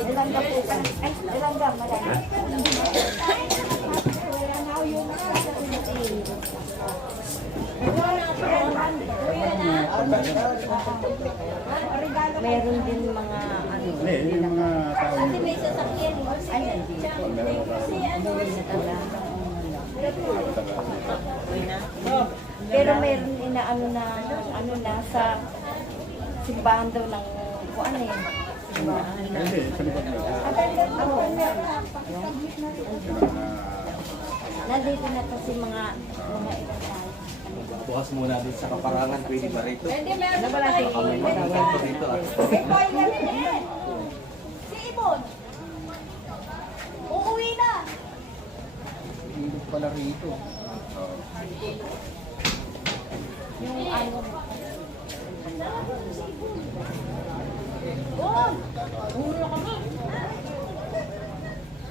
Ilangga po ka. Ay, ilangga, madami. Meron din mga ano. Hindi, yung mga tao. May sasakyan. Ay, hindi. Pero meron inaano na ano na sa simbahan daw ng kung ano yun. Hindi, sa likod na. Nandito na kasi mga ilang tayo. Bukas muna din sa kaparangan, pwede ba rito? Hindi, meron na tayo. May magkakanta rito ah. Si Ibon. Uuwi na. Ilog pala rito. Yung ano. Bon! Uwi na kami.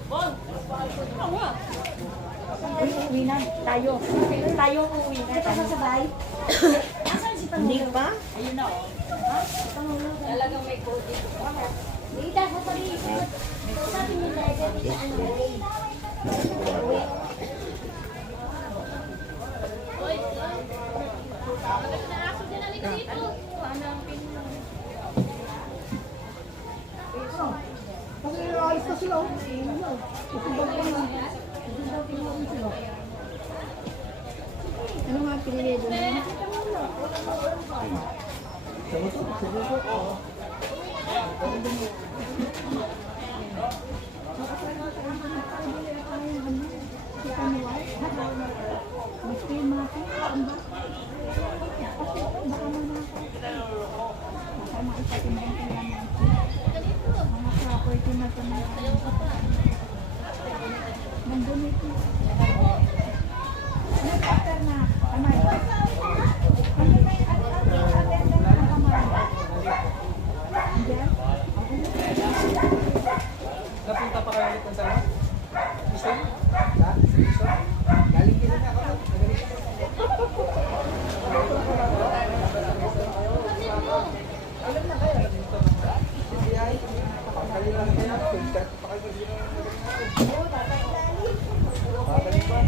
Bon! Uwi na. Tayo. Tayo uuwi na. Ito sabay. Asan si Pangulo? Hindi ba? Ayun na oh. Talagang may code dito. Dita sa paligid. Sabi niya dahil siya ang galing. Ano nga pinili doon? Napunta pa kayo ulit ng dalawa? Gusto niyo? Ha? Gusto? Galing din na ako. Alam na kayo. Kasi ay, kalilang kayo. Filter pa kayo. Babalik pa.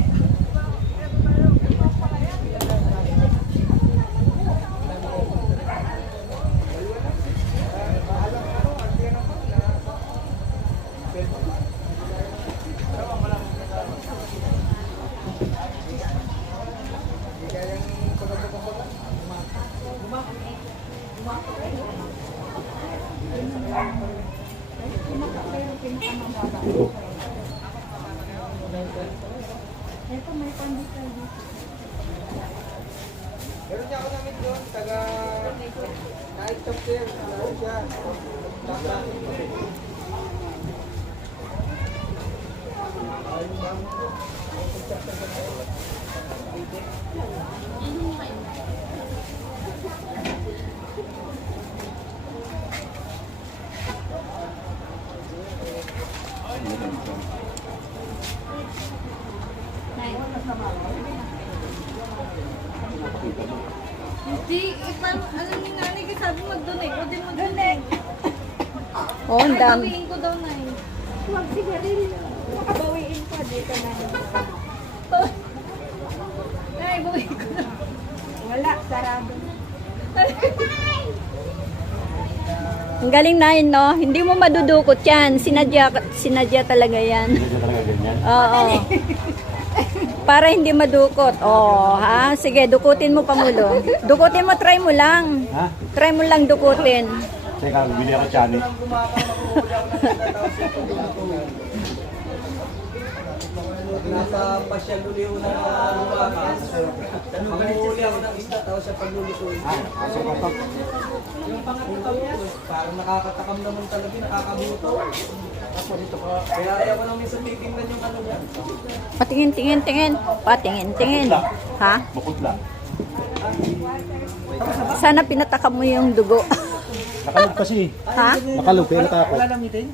Ito may pandikal dito. Meron niya ako namin doon, taga night shop there. Meron siya. Taga Hindi, alam ni nanay kasi sabi mag-donate. O din mag-donate. Oh, ang dami. Bawiin ko daw na yun. Huwag sigarilyo. Makabawiin pa. Dito na. Ay, bawiin ko na. Wala, sarado. Ang galing na yun, no? Hindi mo madudukot yan. Sinadya talaga yan. Hindi talaga ganyan. Oo. Para hindi madukot. Oh, ha? Sige, dukutin mo, Pangulo. Dukutin mo, try mo lang. Ha? Try mo lang dukutin. Teka, bibili ako chani. nasa pasyal uliw na lumakas. Manguhuli ako ng isda, tapos siya paglulutuin. Kasi kapag Yung pangatlo niya, parang nakakatakam naman talaga, nakakabuto. Kaya ayaw ko lang minsan titingnan yung ano niya. Patingin. Patingin. Ha? bukod lang. Sana pinatakam mo yung dugo. Nakalog kasi. Ha? Nakalog, kaya natakot. Wala nang mitin?